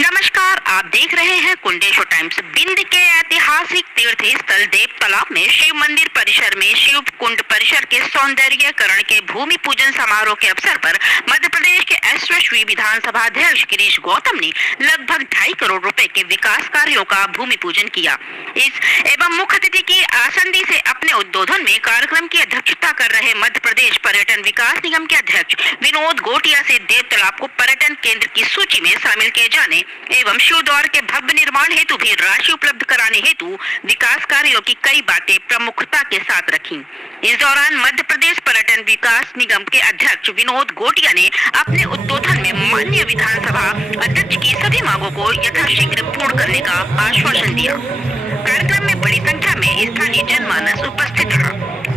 नमस्कार, आप देख रहे हैं कुंडेश्वर टाइम्स। बिंद के ऐतिहासिक तीर्थ स्थल देव तालाब में शिव मंदिर परिसर में शिव कुंड परिसर के सौंदर्यीकरण के भूमि पूजन समारोह के अवसर पर मध्य प्रदेश के यशस्वी विधानसभा अध्यक्ष गिरीश गौतम ने लगभग 2.5 करोड़ रुपए के विकास कार्यों का भूमि पूजन किया। इस एवं मुख्य अतिथि की आसंदी से अपने उद्बोधन में कार्यक्रम की अध्यक्षता कर रहे मध्य प्रदेश पर्यटन विकास निगम के अध्यक्ष विनोद गोटिया से देव तालाब को पर्यटन केंद्र की सूची में शामिल किए जाने एवं शिव द्वार के भव्य निर्माण हेतु भी राशि उपलब्ध कराने हेतु विकास कार्यों की कई बातें प्रमुखता के साथ रखी। इस दौरान मध्य प्रदेश पर्यटन विकास निगम के अध्यक्ष विनोद गोटिया ने अपने उद्बोधन में माननीय विधानसभा अध्यक्ष की सभी मांगों को यथाशीघ्र पूर्ण करने का आश्वासन दिया। कार्यक्रम में बड़ी संख्या में स्थानीय जनमानस उपस्थित था।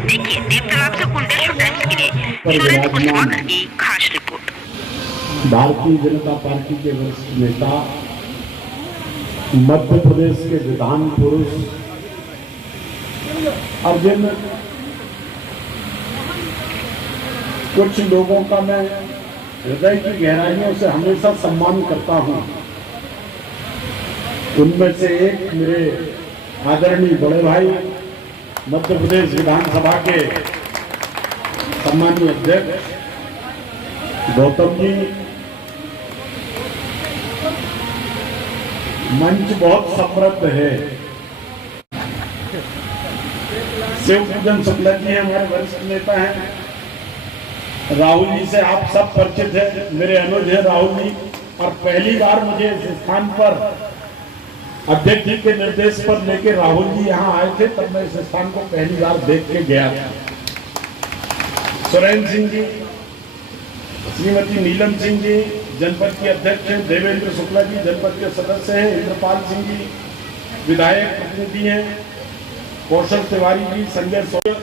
देखिए देव तालाब से कुंडेश्वर टाइम्स के लिए सुरेंद्र कुशवाहा की खास रिपोर्ट। भारतीय जनता पार्टी के वरिष्ठ नेता, मध्य प्रदेश के विधान पुरुष और जिन कुछ लोगों का मैं हृदय की गहराइयों से हमेशा सम्मान करता हूं, उनमें से एक मेरे आदरणीय बड़े भाई मध्य प्रदेश विधानसभा के सम्मानीय अध्यक्ष गौतम जी। मंच बहुत समृद्ध है। शिव पूजन शुक्ला जी हमारे वरिष्ठ नेता हैं। राहुल जी से आप सब परिचित हैं, मेरे अनुज है राहुल जी। और पहली बार मुझे इस स्थान पर अध्यक्ष जी के निर्देश पर लेके राहुल जी यहाँ आए थे, तब मैं इस स्थान को पहली बार देख के गया था। सुरेंद्र सिंह जी, श्रीमती नीलम सिंह जी जनपद के अध्यक्ष हैं, देवेंद्र शुक्ला जी जनपद के सदस्य हैं, इंद्रपाल सिंह जी विधायक प्रतिनिधि हैं, कौशल तिवारी जी, संजय सोया।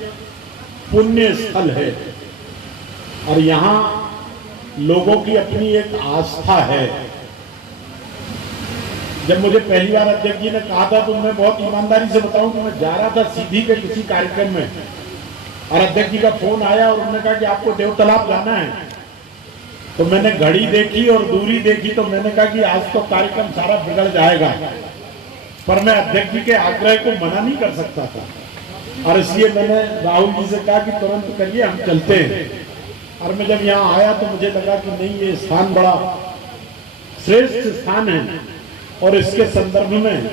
पुण्य स्थल है और यहाँ लोगों की अपनी एक आस्था है। जब मुझे पहली बार अध्यक्ष जी ने कहा था तो मैं बहुत ईमानदारी से बताऊं कि मैं जा रहा था सीधी के किसी कार्यक्रम में और अध्यक्ष जी का फोन आया और उन्होंने कहा कि आपको देव तालाब जाना है। तो मैंने घड़ी देखी और दूरी देखी तो मैंने कहा कि आज तो कार्यक्रम सारा बिगड़ जाएगा, पर मैं अध्यक्ष जी के आग्रह को मना नहीं कर सकता था और इसलिए मैंने राहुल जी से कहा कि तुरंत करिए, हम चलते हैं। और मैं जब यहाँ आया तो मुझे लगा कि नहीं, ये स्थान बड़ा श्रेष्ठ स्थान है और इसके संदर्भ में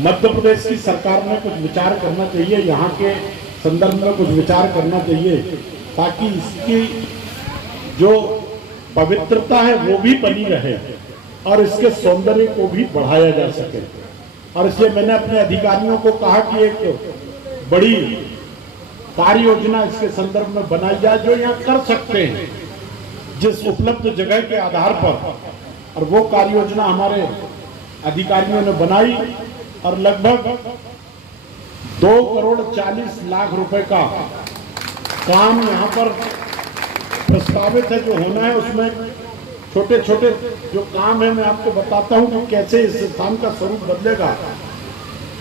मध्य प्रदेश की सरकार ने कुछ विचार करना चाहिए, यहाँ के संदर्भ में कुछ विचार करना चाहिए ताकि इसकी जो पवित्रता है वो भी बनी रहे और इसके सौंदर्य को भी बढ़ाया जा सके। और इसलिए मैंने अपने अधिकारियों को कहा कि एक बड़ी कार्य योजना इसके संदर्भ में बनाई जाए जो यहाँ कर सकते हैं जिस उपलब्ध जगह के आधार पर। और वो कार्य योजना हमारे अधिकारियों ने बनाई और लगभग 2,40,00,000 रुपए का काम यहाँ पर प्रस्तावित है जो होना है। उसमें छोटे छोटे जो काम है मैं आपको बताता हूँ कि कैसे इस स्थान का स्वरूप बदलेगा।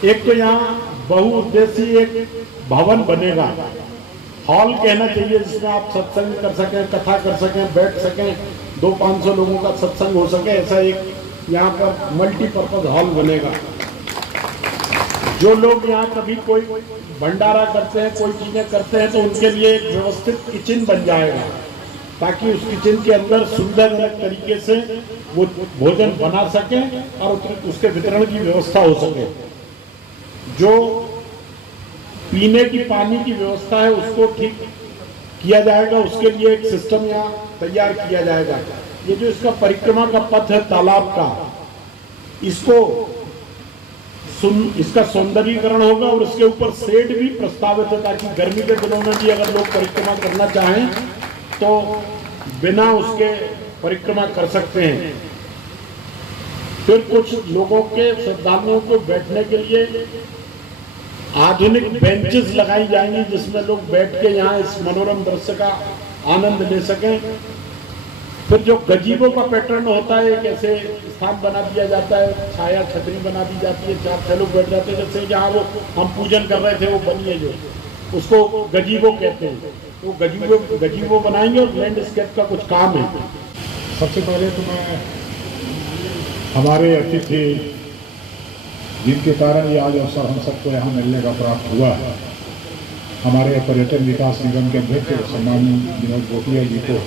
एक तो यहाँ बहुउद्देशीय एक भवन बनेगा, हॉल कहना चाहिए, जिसमें आप सत्संग कर सकें, कथा कर सकें, बैठ सकें, 200-500 लोगों का सत्संग हो सके, ऐसा एक यहाँ पर मल्टीपर्पज हॉल बनेगा। जो लोग यहाँ कभी कोई भंडारा करते हैं, कोई चीजें करते हैं, तो उनके लिए एक व्यवस्थित किचन बन जाएगा ताकि उस किचन के अंदर सुविधाजनक तरीके से वो भोजन बना सकें और उसके वितरण की व्यवस्था हो सके। जो पीने की पानी की व्यवस्था है उसको ठीक किया जाएगा, उसके लिए एक सिस्टम यहाँ तैयार किया जाएगा। ये जो इसका परिक्रमा का पथ है तालाब का, इसका सौंदर्यीकरण होगा और उसके ऊपर शेड भी प्रस्तावित है ताकि गर्मी के दिनों में भी अगर लोग परिक्रमा करना चाहें तो बिना उसके परिक्रमा कर सकते हैं। फिर कुछ लोगों के श्रद्धालुओं को बैठने के लिए आधुनिक बेंचेस लगाई जाएंगी जिसमें लोग बैठ के यहाँ इस मनोरम दृश्य का आनंद ले सकें। फिर जो गजीबो का पैटर्न होता है, एक ऐसे स्थान बना दिया जाता है, छाया छतरी बना दी जाती है, 4-6 लोग बैठ जाते हैं, जैसे जहाँ वो हम पूजन कर रहे थे वो बनी है, जो उसको गजीबो कहते हैं। वो गजीबो बनाएंगे और लैंडस्केप का कुछ काम है। सबसे पहले तो मैं हमारे अतिथि जिनके कारण ये आज अवसर हम सबको यहाँ मिलने का प्राप्त हुआ है, हमारे पर्यटन विकास निगम के अध्यक्ष सम्माननीय विनोद गोटिया जी को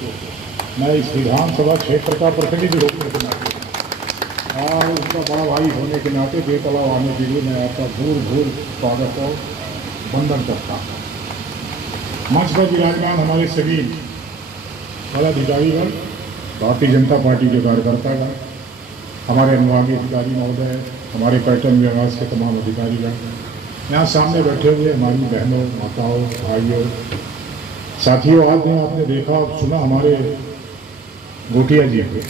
मैं इस विधानसभा क्षेत्र का प्रतिनिधि होने के नाते और उसका बड़ा भाई होने के नाते बेतलाव आने के लिए मैं आपका भूर स्वागत और वंदन करता हूँ। मंच पर विराजमान हमारे सभी पदाधिकारीगण, भारतीय जनता पार्टी के कार्यकर्तागण, हमारे अनुभागीय अधिकारी महोदय, हमारे पर्यटन विभाग के तमाम अधिकारीगण, यहाँ सामने बैठे हुए हमारी बहनों, माताओं, भाइयों, साथियों, आज में आपने देखा और सुना हमारे गोटिया जी को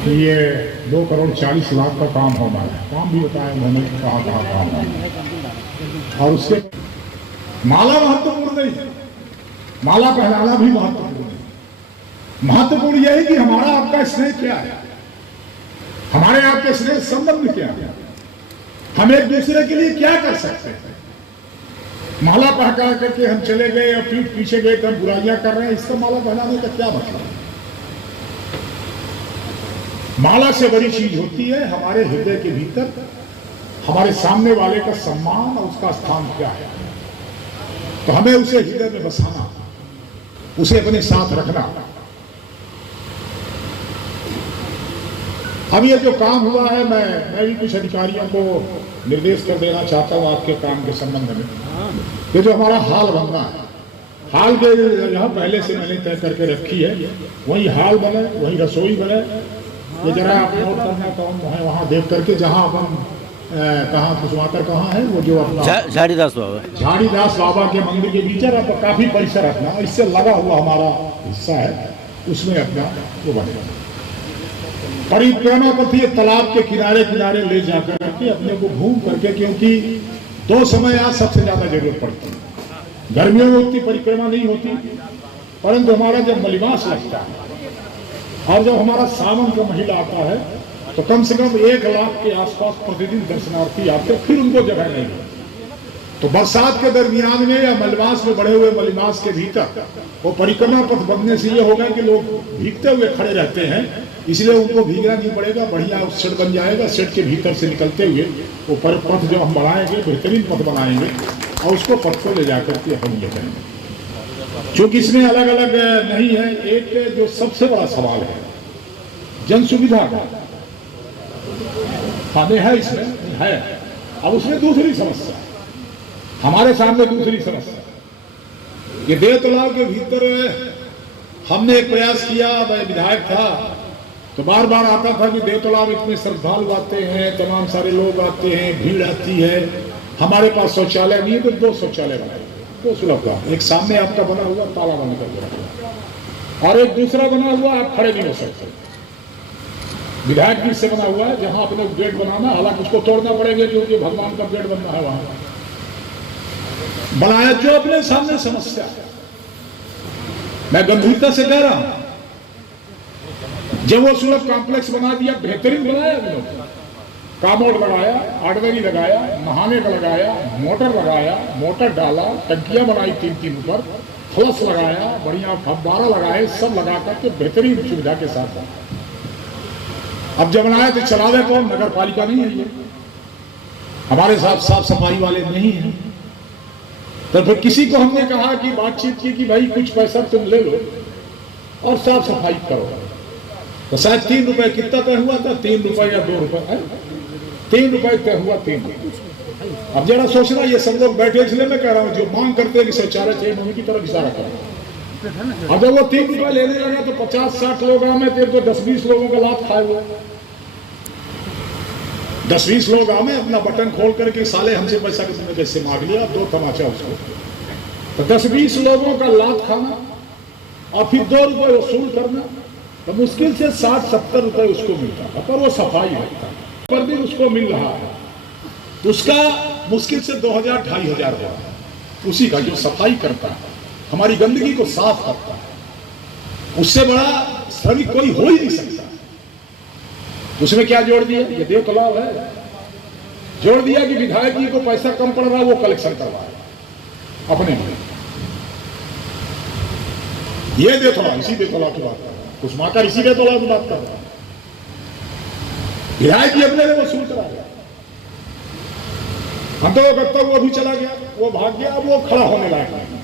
कि ये 2 करोड़ 40 लाख का काम होना है। काम भी बताया उन्होंने कहाँ काम होना है। और उसके माला महत्वपूर्ण नहीं है, माला पहनाना भी महत्वपूर्ण है। महत्वपूर्ण यह है कि हमारा आपका स्नेह क्या है, हमारे आपके स्नेह संबंध क्या है, हम एक दूसरे के लिए क्या कर सकते हैं। माला पहना करके हम चले गए और पीठ पीछे गए तो हम बुराइयां कर रहे हैं, इसका माला पहनाने का क्या मतलब है। माला से बड़ी चीज होती है हमारे हृदय के भीतर हमारे सामने वाले का सम्मान और उसका स्थान क्या है, तो हमें उसे हृदय में बसाना, उसे अपने साथ रखना। अब ये जो काम हुआ है, मैं भी कुछ अधिकारियों को निर्देश कर देना चाहता हूं आपके काम के संबंध में। ये जो हमारा हाल बनना है, हाल के यहाँ पहले से मैंने तय करके रखी है, वही हाल बने, वही रसोई बने। ये जरा आप नोट करना काम है वहाँ देख करके, जहाँ अपन कहाँ कुशवाकर कहाँ है वो जो अपना झाड़ीदास बाबा के मंदिर के भीतर आप काफी परिसर रखना, इससे लगा हुआ हमारा हिस्सा है, उसमें अपना वो बनेगा। परिक्रमा पथ ये तालाब के किनारे किनारे ले जाकर के अपने को घूम करके, क्योंकि 2 समय आज सबसे ज्यादा जरूरत पड़ती है। गर्मियों में उतनी परिक्रमा नहीं होती, परंतु हमारा जब मलिवास लगता है और जब हमारा सावन का महीना आता है तो कम से कम 1 लाख के आसपास प्रतिदिन दर्शनार्थी आते, फिर उनको जगह नहीं है। तो बरसात के दरमियान में या मलमास में बढ़े हुए मलमास के भीतर वो परिक्रमा पथ बनने से ये होगा कि लोग भीगते हुए खड़े रहते हैं, इसलिए उनको भीगना नहीं पड़ेगा, बढ़िया सेट बन जाएगा। सेट के भीतर से निकलते हुए वो पथ जो हम बढ़ाएंगे, बेहतरीन पथ बनाएंगे और उसको पथ को ले जाकर के हम ये करेंगे। क्योंकि इसमें अलग अलग नहीं है, एक जो सबसे बड़ा सवाल है जन सुविधा का, हमें है इसमें है। अब उसमें दूसरी समस्या हमारे सामने, दूसरी समस्या ये देव तालाब के भीतर हमने एक प्रयास किया। मैं विधायक था तो बार बार आता था कि देव तालाब इतने श्रद्धालु आते हैं, तमाम सारे लोग आते हैं, भीड़ आती है, हमारे पास शौचालय नहीं है, तो 2 शौचालय बनाए, 2 सुलभ का, एक सामने आपका बना हुआ ताला बंद कर और एक दूसरा बना हुआ, आप खड़े नहीं हो सकते। विधायक जी से बना हुआ है, जहां अपने गेट बनाना, हालांकि उसको तोड़ना पड़ेगा क्योंकि भगवान का गेट बनना है, वहां बनाया जो अपने सामने समस्या है। मैं गंभीरता से कह रहा हूं, जब वो सुलभ कॉम्प्लेक्स बना दिया, बेहतरीन बनाया, कामोड लगाया, आर्डनरी लगाया, नहाने का लगाया, मोटर डाला, टंकियां बनाई 3-3 ऊपर, फ्लश लगाया, बढ़िया फव्वारा लगाए, सब लगा करके बेहतरीन सुविधा के साथ। अब जब बनाया तो चलावे कौन? नगर पालिका नहीं है, ये हमारे साथ साफ सफाई वाले नहीं है। तो फिर किसी को हमने कहा कि बातचीत की कि भाई कुछ पैसा तुम ले लो और साफ सफाई करो। तो शायद 3 रुपए कितना तय हुआ था, 3 रुपए या 2 रुपए है, 3 रुपए तय हुआ, 3 रुपए। अब जरा सोचना, ये सब लोग बैठे, इसलिए मैं कह रहा हूँ जो मांग करते हैं कि शौचालय चाहिए, उनकी तरफ इशारा करो। अब जब वो 3 रुपए लेने लगा तो 50-60 लोग आए थे, तो 10-20 लोगों का लाभ खाए हुए। 10-20 लोग आए, अपना बटन खोल करके साले हमसे पैसा किसने कैसे मांग लिया, 2 तमाचा उसको। तो 10-20 लोगों का लाभ खाना और फिर 2 रुपए वसूल करना, तो मुश्किल से 60-70 रुपए उसको मिलता है, पर वो सफाई रखता है, पर दिन उसको मिल रहा है, उसका मुश्किल से 2000-2500 हुआ है, उसी का जो सफाई करता है, हमारी गंदगी को साफ करता है, उससे बड़ा श्रमिक कोई हो ही नहीं सकता। उसमें क्या जोड़ दिया? ये देव तालाब है, जोड़ दिया कि विधायक जी को पैसा कम पड़ रहा, वो कलेक्शन करवाए अपने में। ये देव तालाब, इसी देव तालाब की बात कर रहा हूं, कुसमाकर इसी देव तालाब की बात कर रहा हूं। विधायक जी अपने वसूल करा गया, हम तो करता वो भी चला गया, वो भाग गया, अब वो खड़ा होने लायक नहीं।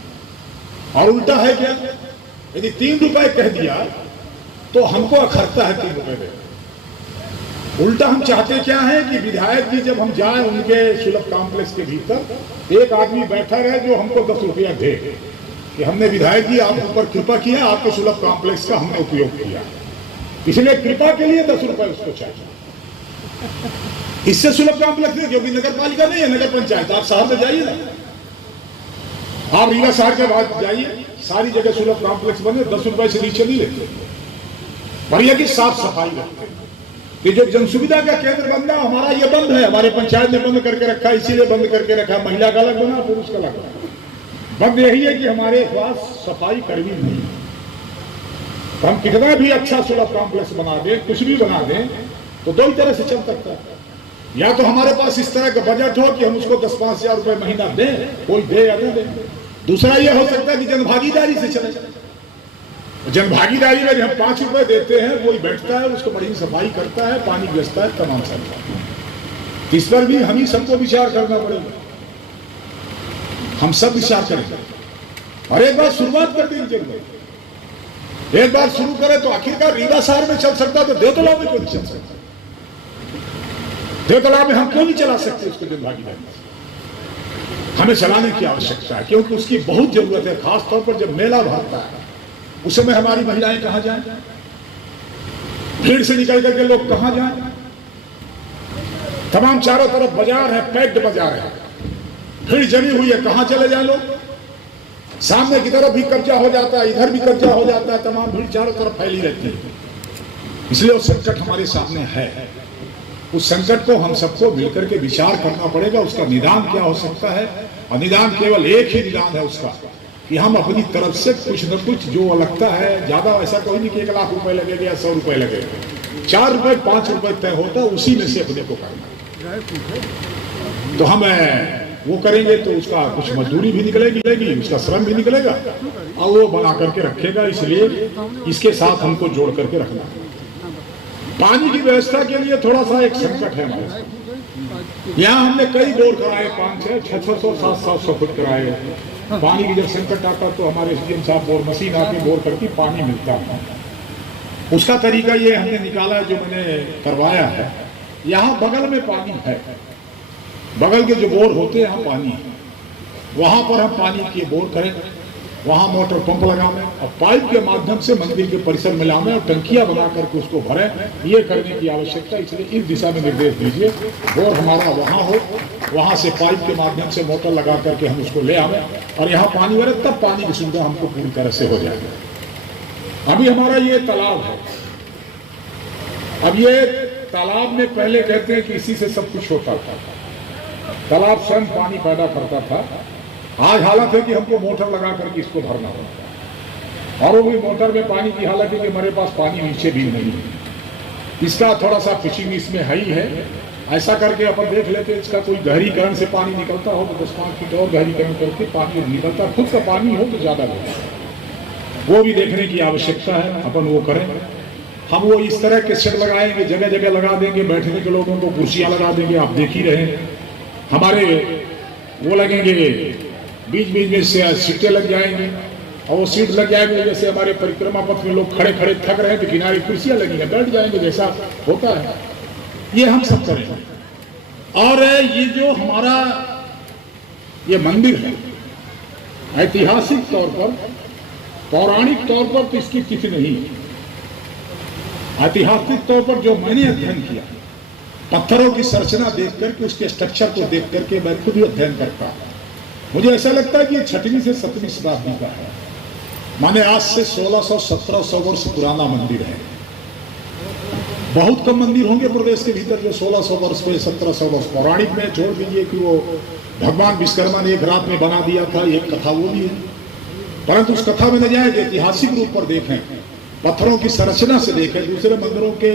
और उल्टा है क्या, यदि 3 रुपए कह दिया तो हमको अखरता है 3 रुपए दे। उल्टा हम चाहते क्या है कि विधायक जी जब हम जाए उनके सुलभ कॉम्प्लेक्स के भीतर, एक आदमी बैठा रहे जो हमको 10 रुपया दे कि हमने विधायक जी आप ऊपर कृपा किया, आपके सुलभ कॉम्प्लेक्स का हमने उपयोग किया, इसलिए कृपा के लिए 10 रुपए उसको चाहिए। इससे सुलभ कॉम्प्लेक्स नहीं, क्योंकि नगर पालिका नहीं है, नगर पंचायत। आप शहर में जाइए ना, आप रीवा शहर के बाद जाइए, सारी जगह सुलभ कॉम्प्लेक्स बने, 10 रुपए से नीचे नहीं लेते, बढ़िया की साफ सफाई रखते। ये जो जन सुविधा का केंद्र बनना हमारा ये बंद है, हमारे पंचायत ने बंद करके रखा, इसीलिए बंद करके रखा। महिला का अलग बना, पुरुष का अलग बना। बंद यही है कि हमारे पास सफाई कर्मी नहीं है। तो हम कितना भी अच्छा सुलभ कॉम्प्लेक्स बना दें, कुछ भी बना दें, तो 2 ही तरह से चल सकता है। या तो हमारे पास इस तरह का बजट हो कि हम उसको 10-5 हजार रुपए महीना दें, कोई दे या न दे। दूसरा यह हो सकता है कि जनभागीदारी से चले। जनभागीदारी में हम 5 रुपए देते हैं, कोई बैठता है, उसको बड़ी सफाई करता है, पानी बेचता है, तमाम सब। इस पर भी हम ही सबको विचार करना पड़ेगा, हम सब विचार करेंगे। और एक बार शुरुआत कर देनी चाहिए, एक बार शुरू करें तो आखिरकार रीवा शहर में चल सकता, तो देवतला में क्यों नहीं चल सकता? देवतला में हम क्यों नहीं चला सकते उसको जनभागीदारी? हमें चलाने की आवश्यकता है, क्योंकि उसकी बहुत जरूरत है। खासतौर पर जब मेला भरता है उस समय हमारी महिलाएं कहां जाएं, भीड़ से निकल करके लोग कहां जाएं? तमाम चारों तरफ बाजार है, पैक्ड बाजार है, भीड़ जमी हुई है, कहां चले जाए लोग? सामने की तरफ भी कब्जा हो जाता है, इधर भी कब्जा हो जाता है, तमाम भीड़ चारों तरफ फैली रहती है। इसलिए वो संकट हमारे सामने है। उस संकट को हम सबको मिलकर के विचार करना पड़ेगा, उसका निदान क्या हो सकता है। और निदान केवल एक ही निदान है उसका, कि हम अपनी तरफ से कुछ न कुछ जो लगता है, ज्यादा ऐसा कोई नहीं कि 1 लाख रुपए लगेगा या 100 रुपए लगेगा, 4 रुपए 5 रुपए तय होता है, उसी में से अपने को करना। तो हम वो करेंगे तो उसका कुछ मजदूरी भी निकलेगी, उसका श्रम भी निकलेगा, और वो बना करके रखेगा। इसलिए इसके साथ हमको जोड़ करके रखना। पानी की व्यवस्था के लिए थोड़ा सा एक संकट है हमारे साथ। यहाँ हमने कई बोर कराए, 500, 600, 700 फुट कराए। पानी की जब संकट आता तो हमारे एसडीएम साहब बोर मशीन आके बोर करके पानी मिलता है। उसका तरीका ये हमने निकाला है, जो मैंने करवाया है। यहाँ बगल में पानी है, बगल के जो बोर होते हैं यहाँ पानी है, वहां पर हम पानी के बोर करें, वहां मोटर पंप लगावे और पाइप के माध्यम से मंदिर के परिसर में लावे और टंकियां बना करके उसको भरें। ये करने की आवश्यकता, इसलिए इस दिशा में निर्देश दीजिए। बोर हमारा वहां हो, वहां से पाइप के माध्यम से मोटर लगा करके हम उसको ले आवे और यहाँ पानी भरे, तब पानी की सुविधा हमको पूरी तरह से हो जाएगी। अभी हमारा ये तालाब है, अब ये तालाब में पहले कहते हैं कि इसी से सब कुछ होता था, तालाब स्वयं पानी पैदा करता था। आज हालत है कि हमको मोटर लगा करके इसको भरना होता है, और वो भी मोटर में पानी की हालत है कि हमारे पास पानी नीचे भी नहीं है। इसका थोड़ा सा फिशिंग इसमें है ही है। ऐसा करके अपन देख लेते, इसका कोई गहरीकरण से पानी निकलता हो तो 10-5 फीट और गहरीकरण करके पानी निकलता, खुद का पानी हो तो ज्यादा हो, वो भी देखने की आवश्यकता है। अपन वो करें। हम वो इस तरह के शेड लगाएंगे, जगह जगह लगा देंगे, बैठने के लोगों को कुर्सियां लगा देंगे, आप देख ही रहे। हमारे वो लगेंगे, बीच बीच में से सीटें लग जाएंगी, और वो सीट लग जाएंगे, जैसे हमारे परिक्रमा पथ में लोग खड़े खड़े थक रहे हैं तो किनारे कुर्सियां लगेंगे, बैठ जाएंगे, जैसा होता है। ये हम सब करेंगे। और ये जो हमारा ये मंदिर है, ऐतिहासिक तौर पर, पौराणिक तौर पर तो इसकी तिथि नहीं है। ऐतिहासिक तौर पर जो मैंने अध्ययन किया, पत्थरों की संरचना देख करके, उसके स्ट्रक्चर को देख करके मैं खुद ही अध्ययन करता हूं। मुझे ऐसा लगता है कि 6वीं से 7वीं शताब्दी का है, माने आज से 1600-1700 वर्ष पुराना मंदिर है। बहुत कम मंदिर होंगे प्रदेश के भीतर जो 1600 वर्ष पे 1700 वर्ष। पौराणिक में छोड़ दीजिए कि वो भगवान विश्वकर्मा ने एक रात में बना दिया था, एक कथा वो भी है, परंतु उस कथा में न जाए, ऐतिहासिक रूप पर देखें, पत्थरों की संरचना से देखें, दूसरे मंदिरों के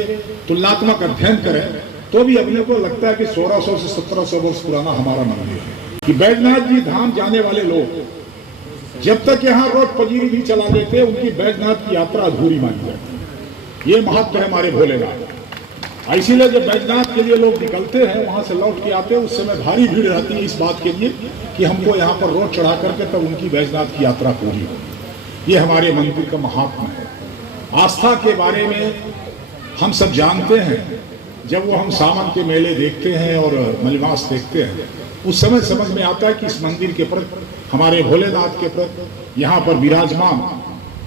तुलनात्मक अध्ययन करें, तो भी अपने को लगता है कि 1600 से 1700 वर्ष पुराना हमारा मंदिर है। कि बैजनाथ जी धाम जाने वाले लोग जब तक यहाँ रोड पजीरी भी चला देते, उनकी बैजनाथ की यात्रा अधूरी मानी जाती। ये महत्व है हमारे भोलेनाथ। इसीलिए जब बैजनाथ के लिए लोग निकलते हैं, वहां से लौट के आते हैं, उस समय भारी भीड़ रहती है इस बात के लिए कि हमको यहाँ पर रोड चढ़ा करके तब उनकी बैजनाथ की यात्रा पूरी हो। ये हमारे मंदिर का महात्मा है। आस्था के बारे में हम सब जानते हैं। जब वो हम सावन के मेले देखते हैं और मलमास देखते हैं, उस समय समझ में आता है कि इस मंदिर के प्रति, हमारे भोलेनाथ के प्रति, यहाँ पर विराजमान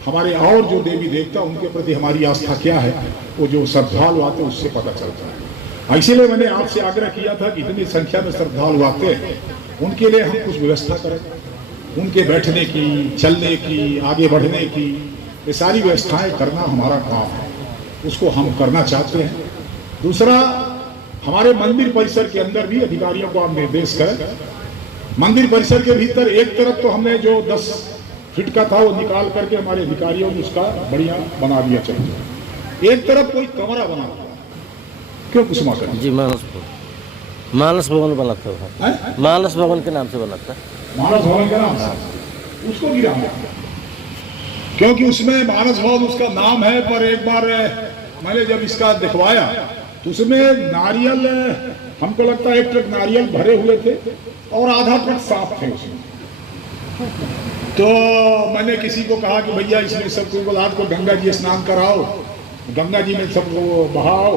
हमारे और जो देवी देवता, उनके प्रति हमारी आस्था क्या है, वो जो श्रद्धालु आते हैं उससे पता चलता है। इसीलिए मैंने आपसे आग्रह किया था कि इतनी संख्या में श्रद्धालु आते हैं, उनके लिए हम कुछ व्यवस्था करें, उनके बैठने की, चलने की, आगे बढ़ने की, ये सारी व्यवस्थाएं करना हमारा काम है, उसको हम करना चाहते हैं। दूसरा, हमारे मंदिर परिसर के अंदर भी अधिकारियों को हम निर्देश करें। मंदिर परिसर के भीतर एक तरफ तो हमने जो 10 फीट का था वो निकाल करके हमारे अधिकारियों ने उसका बढ़िया बना दिया चाहिए। एक तरफ कोई कमरा बना हुआ, क्यों कुसुमा कर जी मानस भवन बनाता है, मानस भवन के नाम से बनाता है, मानस भवन के नाम से उसको गिराना, क्योंकि उसमें मानस भवन उसका नाम है। पर एक बार मैंने जब इसका दिखवाया तो उसमें नारियल, हमको लगता है 1 ट्रक नारियल भरे हुए थे और आधा ट्रक साफ थे उसमें। तो मैंने किसी को कहा कि भैया इसमें सबको रात को गंगा जी स्नान कराओ, गंगा जी में सबको बहाओ।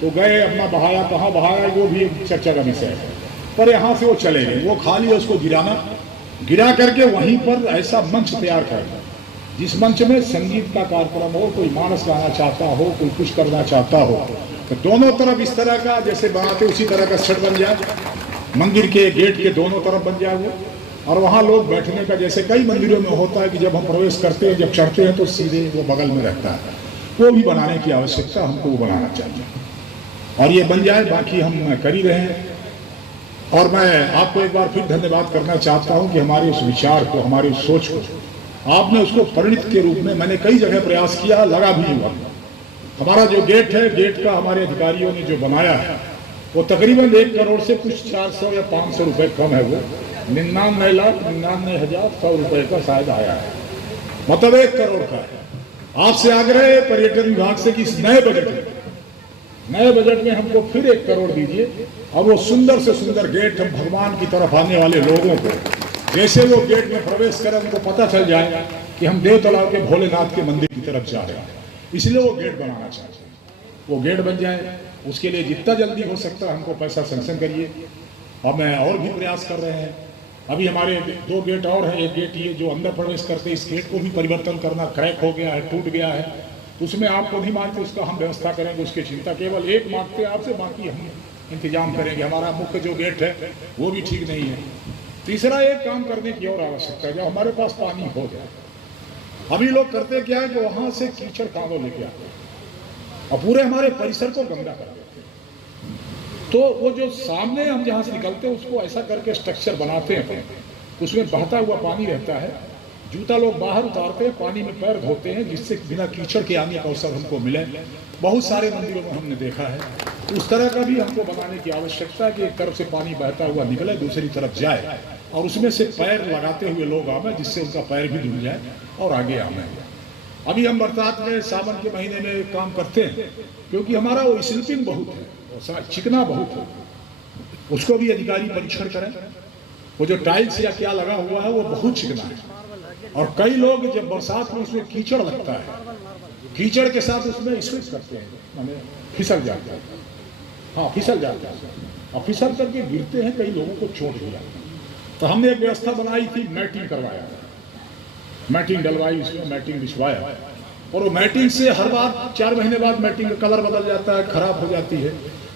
तो गए, अपना बहाया, कहाँ बहाया वो भी एक चर्चा का विषय है। पर यहाँ से वो चले गए, वो खाली उसको गिरा करके वहीं पर ऐसा मंच तैयार कर, जिस मंच में संगीत का कार्यक्रम हो, कोई मानस गाना चाहता हो, कोई कुछ करना चाहता हो, तो दोनों तरफ इस तरह का जैसे बनाते उसी तरह का सेट बन जाए, मंदिर के गेट के दोनों तरफ बन जाए वो। और वहाँ लोग बैठने का, जैसे कई मंदिरों में होता है कि जब हम प्रवेश करते हैं, जब चढ़ते हैं तो सीधे वो बगल में रहता है, वो भी बनाने की आवश्यकता, हमको वो बनाना चाहिए और ये बन जाए। बाकी हम कर ही रहे हैं। और मैं आपको एक बार फिर धन्यवाद करना चाहता हूँ कि हमारे उस विचार को, हमारी उस सोच को आपने उसको परिणित के रूप में, मैंने कई जगह प्रयास किया, लगा भी हुआ। हमारा जो गेट है, गेट का हमारे अधिकारियों ने जो बनाया है वो तकरीबन 1 करोड़ से कुछ 400 या 500 रुपए कम है। वो 99,99,100 रुपए का शायद आया है, मतलब 1 करोड़ का है। आपसे आग्रह है पर्यटन विभाग से कि इस नए बजट में हमको फिर 1 करोड़ दीजिए और वो सुंदर से सुंदर गेट, हम भगवान की तरफ आने वाले लोगों को जैसे वो गेट में प्रवेश करें, उनको पता चल जाए कि हम देव तालाब के भोलेनाथ के मंदिर की तरफ जा रहे हैं। इसलिए वो गेट बनाना चाहते हैं, वो गेट बन जाए। उसके लिए जितना जल्दी हो सकता है हमको पैसा सैंक्शन करिए। अब मैं और भी प्रयास कर रहे हैं। अभी हमारे 2 गेट और हैं। एक गेट ये जो अंदर प्रवेश करते, इस गेट को भी परिवर्तन करना, क्रैक हो गया है, टूट गया है, उसमें आपको नहीं मानते, उसका हम व्यवस्था करेंगे, उसकी चिंता केवल एक मांगते आपसे, बाकी हम इंतजाम करेंगे। हमारा मुख्य जो गेट है वो भी ठीक नहीं है। तीसरा, एक काम करने की और आवश्यकता है, जब हमारे पास पानी हो जाए। अभी लोग करते क्या है कि वहां से कीचड़ कांदो लेके आते हैं और पूरे हमारे परिसर को गंदा कर देते हैं। तो वो जो सामने हम जहाँ से निकलते हैं उसको ऐसा करके स्ट्रक्चर बनाते हैं, उसमें बहता हुआ पानी रहता है, जूता लोग बाहर उतारते हैं, पानी में पैर धोते हैं, जिससे बिना कीचड़ के आने का अवसर हमको मिले। बहुत सारे मंदिरों में हमने देखा है। उस तरह का भी हमको बनाने की आवश्यकता है कि एक तरफ से पानी बहता हुआ निकले, दूसरी तरफ जाए और उसमें से पैर लगाते हुए लोग आवे, जिससे उनका पैर भी धुल जाए और आगे आवे। अभी हम बरसात में, सावन के महीने में काम करते हैं, क्योंकि हमारा वो स्लिपिंग बहुत है, चिकना बहुत है, उसको भी अधिकारी परीक्षण करें। वो जो टाइल्स या क्या लगा हुआ है वो बहुत चिकना है और कई लोग जब बरसात में उसमें कीचड़ लगता है, कीचड़ के साथ उसमें स्लिप करते हैं, माने फिसल जाते हैं। हाँ, फिसल जाते हैं और फिसल करके गिरते हैं, कई लोगों को चोट भी आती है। तो हमने एक व्यवस्था बनाई थी, मैटिंग करवाया, मैटिंग डलवाई, उसमें मैटिंग बिछवाया और वो मैटिंग से हर बार 4 महीने बाद मैटिंग का कलर बदल जाता है, खराब हो जाती है।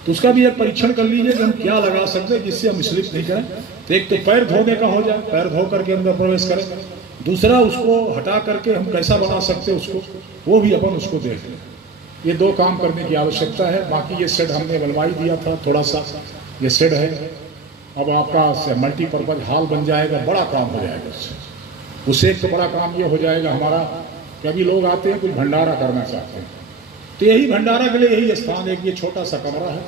तो उसका भी एक परीक्षण कर लीजिए कि हम क्या लगा सकते हैं जिससे हम स्लिप नहीं करें। तो एक तो पैर धोने का हो जाए, पैर धो करके अंदर प्रवेश करें। दूसरा, उसको हटा करके हम कैसा बना सकते हैं उसको, वो भी अपन उसको देख लें। ये 2 काम करने की आवश्यकता है। बाकी ये शेड हमने बनवाई दिया था, थोड़ा सा ये शेड है, अब आपका मल्टीपर्पज हॉल बन जाएगा, बड़ा काम हो जाएगा उससे एक तो बड़ा काम ये हो जाएगा हमारा कि अभी लोग आते हैं कुछ भंडारा करना चाहते हैं, तो यही भंडारा के लिए यही स्थान है कि ये छोटा सा कमरा है।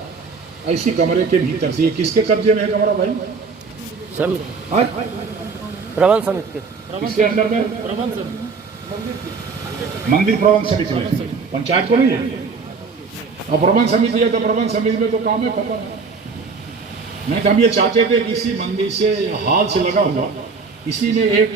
इसी कमरे के भीतर से, ये किसके कब्जे में है कमरा भाई? प्रबंध समिति के। किसके अंदर में? मंदिर प्रबंध समिति में, पंचायत को नहीं है। और प्रबंध समिति है तो प्रबंध समिति में तो काम है खत्म। नहीं तो हम ये चाहते थे कि इसी मंदिर से हाल से लगा हुआ इसी में एक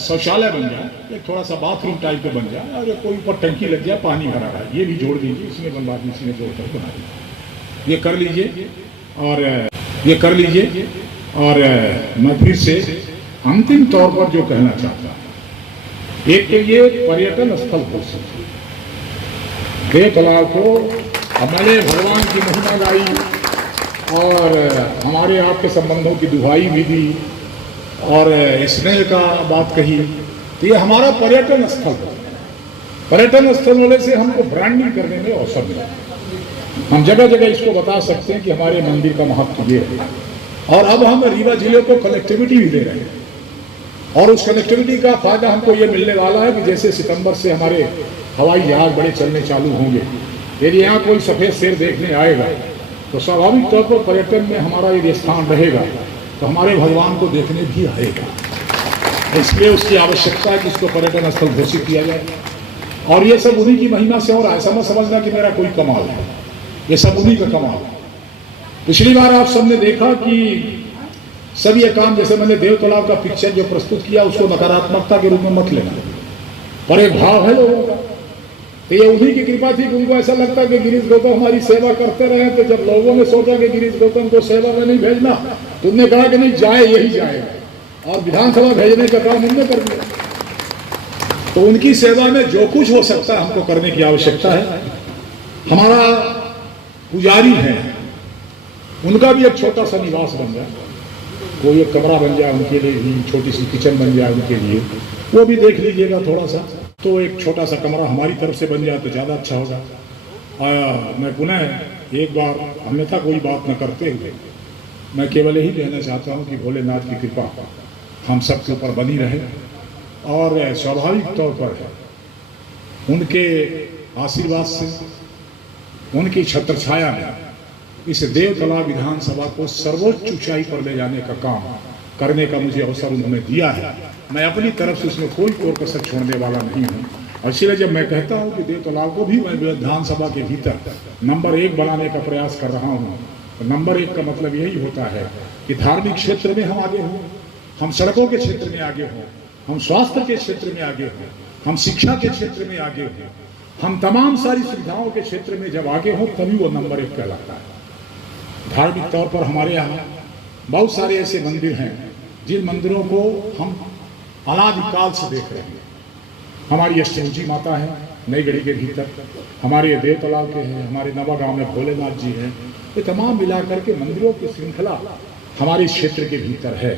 शौचालय बन जाए, एक थोड़ा सा बाथरूम टाइप का बन जाए और कोई ऊपर टंकी लग जाए, पानी भरा रहा है, ये भी जोड़ दीजिए, इसमें बनवा दीजिए, इसमें जोड़ कर बना दीजिए, ये कर लीजिए। और ये कर लीजिए। और मैं फिर से अंतिम तौर पर जो कहना चाहता हूँ, एक तो ये पर्यटन स्थल हो सकता है, देव तालाब को हमारे भगवान की महिमा गाई और हमारे आपके संबंधों की दुहाई भी दी और स्नेह का बात कही, तो ये हमारा पर्यटन स्थल है। पर्यटन स्थल होने से हमको ब्रांडिंग करने में अवसर मिला, हम जगह जगह इसको बता सकते हैं कि हमारे मंदिर का महत्व ये है। और अब हम रीवा जिले को कनेक्टिविटी भी दे रहे हैं और उस कनेक्टिविटी का फायदा हमको ये मिलने वाला है कि जैसे सितंबर से हमारे हवाई जहाज बड़े चलने चालू होंगे, यदि यहाँ कोई सफ़ेद शेर देखने आएगा तो स्वाभाविक तौर पर पर्यटन में हमारा यदि स्थान रहेगा तो हमारे भगवान को देखने भी आएगा। इसलिए उसकी आवश्यकता है कि इसको पर्यटन स्थल घोषित किया जाए और ये सब उन्हीं की महिमा से हो रहा है। ऐसा मत समझना कि मेरा कोई कमाल है, ये सब उन्हीं का कमाल है। पिछली बार आप सबने देखा कि सब ये काम, जैसे मैंने देव तालाब का पिक्चर जो प्रस्तुत किया उसको नकारात्मकता के रूप में मत लेना, पर एक भाव है लोगों का। तो ये उन्हीं की कृपा थी कि उनको ऐसा लगता कि गिरीश गौतम हमारी सेवा करते रहे, तो जब लोगों ने सोचा कि गिरीश गौतम को सेवा में नहीं भेजना तो उन्होंने कहा कि नहीं जाए, यही जाएगा, और विधानसभा भेजने का काम उन्होंने कर दिया। तो उनकी सेवा में जो कुछ हो सकता है हमको करने की आवश्यकता है। हमारा पुजारी है, उनका भी एक छोटा सा निवास बन जाए, कोई एक कमरा बन जाए उनके लिए भी, छोटी सी किचन बन जाए उनके लिए, वो भी देख लीजिएगा थोड़ा सा। तो एक छोटा सा कमरा हमारी तरफ से बन जाए तो ज़्यादा अच्छा होगा। मैं पुनः एक बार अन्यथा कोई बात न करते हुए मैं केवल यही कहना चाहता हूँ कि भोलेनाथ की कृपा हम सब के ऊपर बनी रहे और स्वाभाविक तौर पर उनके आशीर्वाद से, उनकी छत्र छाया में इस देव तालाब विधानसभा को सर्वोच्च ऊंचाई पर ले जाने का काम करने का मुझे अवसर उन्होंने दिया है। मैं अपनी तरफ से उसमें कोई कोर कसर छोड़ने वाला नहीं हूँ। और इसलिए जब मैं कहता हूँ कि देव तालाब को भी मैं विधानसभा के भीतर नंबर 1 बनाने का प्रयास कर रहा हूँ, तो नंबर 1 का मतलब यही होता है कि धार्मिक क्षेत्र में हम आगे हों, हम सड़कों के क्षेत्र में आगे हों, हम स्वास्थ्य के क्षेत्र में आगे हों, हम शिक्षा के क्षेत्र में आगे हों, हम तमाम सारी सुविधाओं के क्षेत्र में जब आगे हों तभी वो नंबर 1 कहलाता है। धार्मिक तौर पर हमारे यहाँ बहुत सारे ऐसे मंदिर हैं जिन मंदिरों को हम अनादिकाल से देख रहे हैं। हमारी अष्टभुजी माता है नई गढ़ी के भीतर, हमारे देव तालाब के हैं, हमारे नवागांव में भोलेनाथ जी हैं, ये तमाम मिलाकर के मंदिरों की श्रृंखला हमारे क्षेत्र के भीतर है।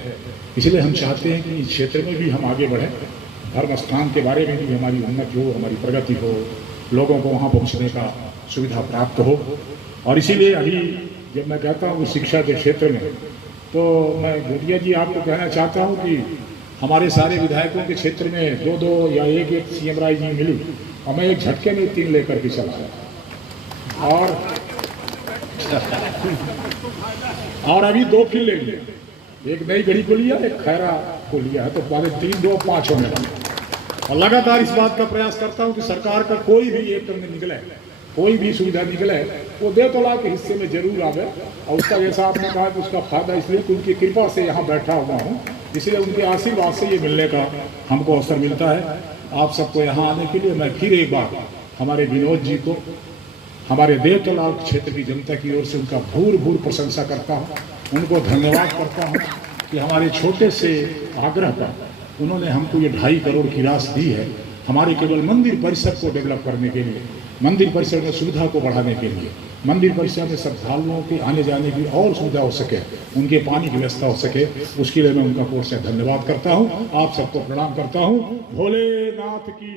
इसलिए हम चाहते हैं कि इस क्षेत्र में भी हम आगे बढ़ें, धर्म स्थान के बारे में भी हमारी उन्नति हो, हमारी प्रगति हो, लोगों को वहाँ पहुँचने का सुविधा प्राप्त हो। और इसीलिए अभी जब मैं कहता हूँ शिक्षा के क्षेत्र में, तो मैं गोटिया जी आपको कहना चाहता हूँ कि हमारे सारे विधायकों के क्षेत्र में 2-2 या 1-1 CM राय जी मिली और मैं एक झटके में 3 लेकर के चला गया और अभी 2 फिर ले लिए, एक नई गढ़ी को लिया, एक खैरा को लिया है, तो पहले 3, 2, 5 होने वाले। और लगातार इस बात का प्रयास करता हूँ कि सरकार का कोई भी एक टर्न निकले, कोई भी सुविधा निकले, वो देव तालाब के हिस्से में जरूर आवे। और उसका जैसा आपने कहा कि उसका फायदा इसलिए कि उनकी कृपा से यहाँ बैठा हुआ हूँ, इसलिए उनके आशीर्वाद से ये मिलने का हमको अवसर मिलता है। आप सबको यहाँ आने के लिए मैं फिर एक बार हमारे विनोद जी को, हमारे देव तालाब क्षेत्र की जनता की ओर से उनका भूर प्रशंसा करता हूँ, उनको धन्यवाद करता हूँ कि हमारे छोटे से आग्रह पर उन्होंने हमको ये 2.5 करोड़ की राशि दी है हमारे केवल मंदिर परिसर को डेवलप करने के लिए, मंदिर परिसर में सुविधा को बढ़ाने के लिए, मंदिर परिसर में श्रद्धालुओं के आने जाने की और सुविधा हो सके, उनके पानी की व्यवस्था हो सके, उसके लिए मैं उनका कोर्ट से धन्यवाद करता हूँ। आप सबको प्रणाम करता हूँ। भोलेनाथ की